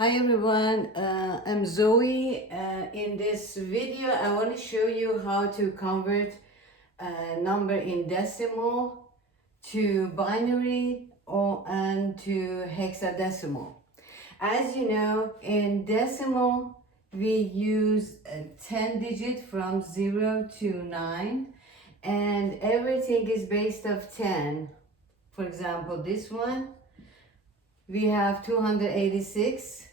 Hi everyone, I'm Zoe. In this video I want to show you how to convert a number in decimal to binary and to hexadecimal. As you know, in decimal we use 10 digit from 0 to 9 and everything is based of 10. For example, this one we have 286.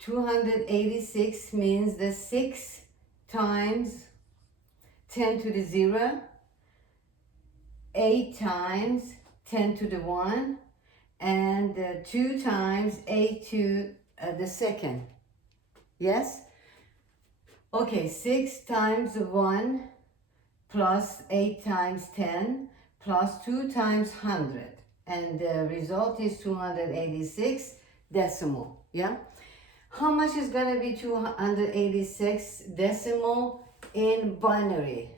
286 means the 6 times 10 to the 0, 8 times 10 to the 1, and 2 times 8 to the second. Yes? Okay, 6 times 1 plus 8 times 10 plus 2 times 100. And the result is 286 decimal. Yeah? How much is going to be 286 decimal in binary?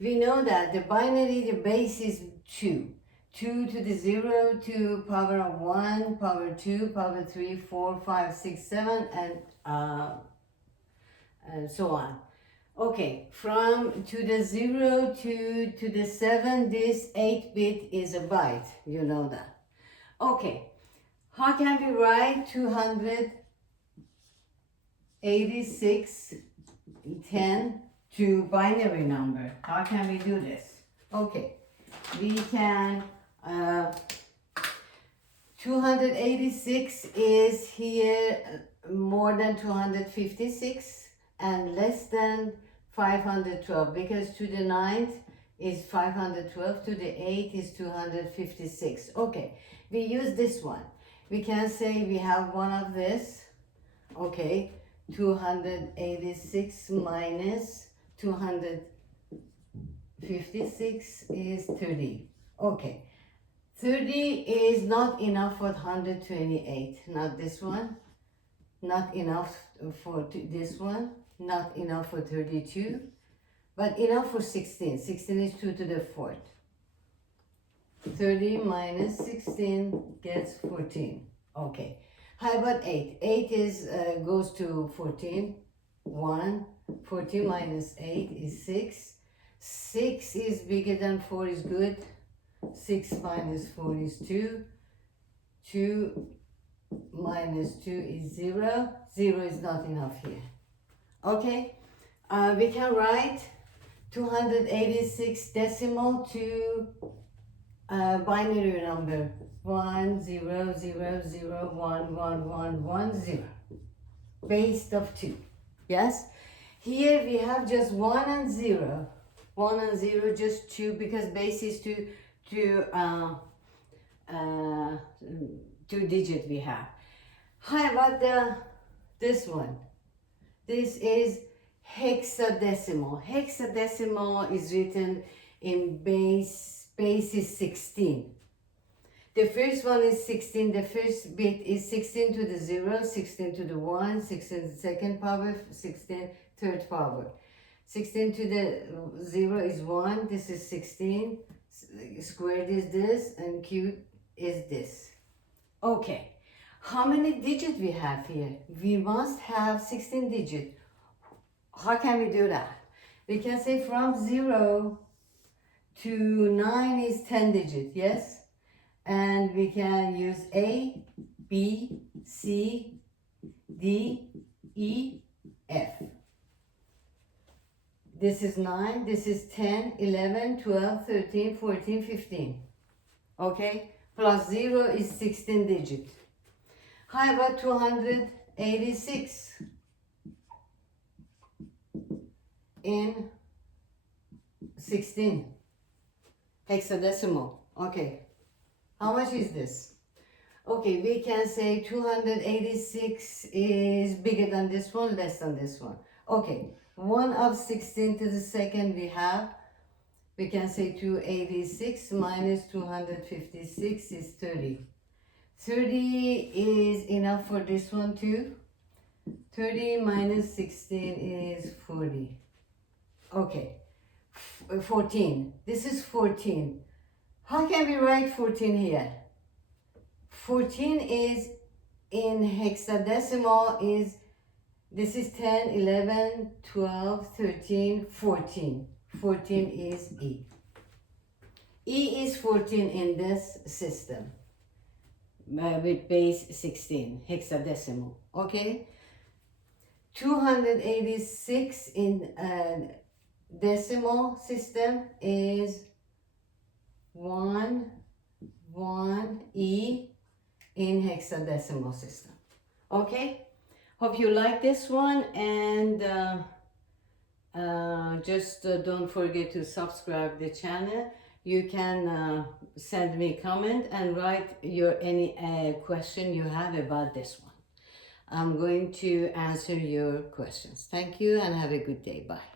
We know that the binary, the base is 2. 2 to the 0, 2 power of 1, power 2, power 3, 4, 5, 6, 7, and so on. Okay, from to the 0 to the 7, this 8-bit is a byte. You know that. Okay, how can we write 286 10 to binary number? How can we do this? Okay, we can 286 is here more than 256 and less than 512, because to the 9th is 512, to the 8th is 256. Okay, we use this one. We can say we have one of this. Okay, 286 minus 256 is 30. Okay, 30 is not enough for 128. Not this one. Not enough for this one. Not enough for 32. But enough for 16. 16 is 2 to the 4th. 30 minus 16 gets 14. Okay. How about 8? 8 is goes to 14. 1. 14 minus 8 is 6. 6 is bigger than 4 is good. 6 minus 4 is 2. 2 minus 2 is 0. 0 is not enough here. Okay. We can write 286 decimal to binary number 100011110 based of 2. Yes, here we have just 1 and 0, 1 and 0, just 2, because base is 2 digit we have. How about this one? This is hexadecimal. Hexadecimal is written in base is 16. The first one is 16. The first bit is 16 to the 0, 16 to the 1, 16 to the second power, 16 third power. 16 to the 0 is 1. This is 16. Squared is this, and cubed is this. Okay. How many digits we have here? We must have 16 digits. How can we do that? We can say from 0 to 9 is 10 digits, yes? And we can use A, B, C, D, E, F. This is 9, this is 10, 11, 12, 13, 14, 15. Okay? Plus 0 is 16 digits. How about 286 in 16? Hexadecimal. Okay. How much is this? Okay, we can say 286 is bigger than this one, less than this one. Okay, 1 of 16 to the second we have. We can say 286 minus 256 is 30. 30 is enough for this one too. 30 minus 16 is 40. Okay, 14. This is 14. How can we write 14 here? 14 is in hexadecimal is, this is 10, 11, 12, 13, 14. 14 is E. E is 14 in this system with base 16, hexadecimal, okay? 286 in decimal system is 1, 1, E in hexadecimal system, okay? Hope you like this one, and just don't forget to subscribe the channel. You can send me comment and write your any question you have about this one. I'm going to answer your questions. Thank you and have a good day. Bye.